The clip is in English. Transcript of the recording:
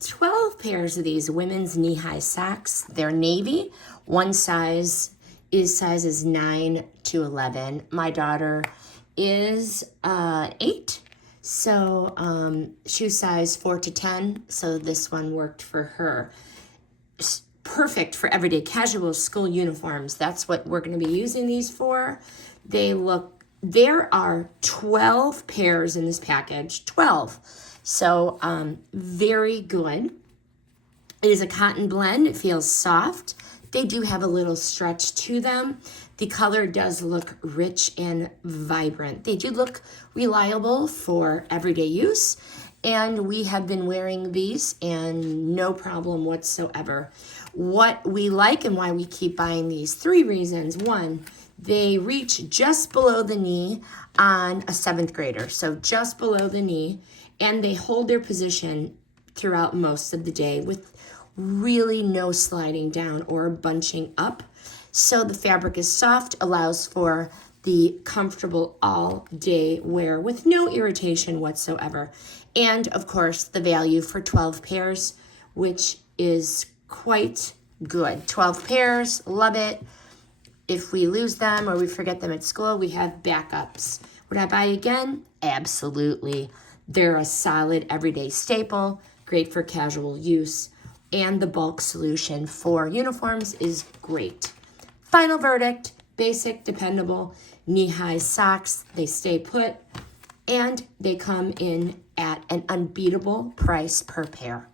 12 pairs of these women's knee-high socks. They're navy. One size is sizes 9 to 11. My daughter is 8, so shoe size 4 to 10, so this one worked for her. Perfect for everyday casual school uniforms. That's what we're going to be using these for. There are 12 pairs in this package, 12. So very good. It is a cotton blend. It feels soft. They do have a little stretch to them. The color does look rich and vibrant. They do look reliable for everyday use. And we have been wearing these and no problem whatsoever. What we like and why we keep buying these, 3 reasons. 1, they reach just below the knee on a 7th grader, so just below the knee, and they hold their position throughout most of the day with really no sliding down or bunching up. So the fabric is soft, allows for the comfortable all-day wear with no irritation whatsoever. And, of course, the value for 12 pairs, which is quite good. 12 pairs, love it. If we lose them or we forget them at school, we have backups. Would I buy again? Absolutely. They're a solid everyday staple, great for casual use, and the bulk solution for uniforms is great. Final verdict, basic, dependable, knee-high socks. They stay put, and they come in at an unbeatable price per pair.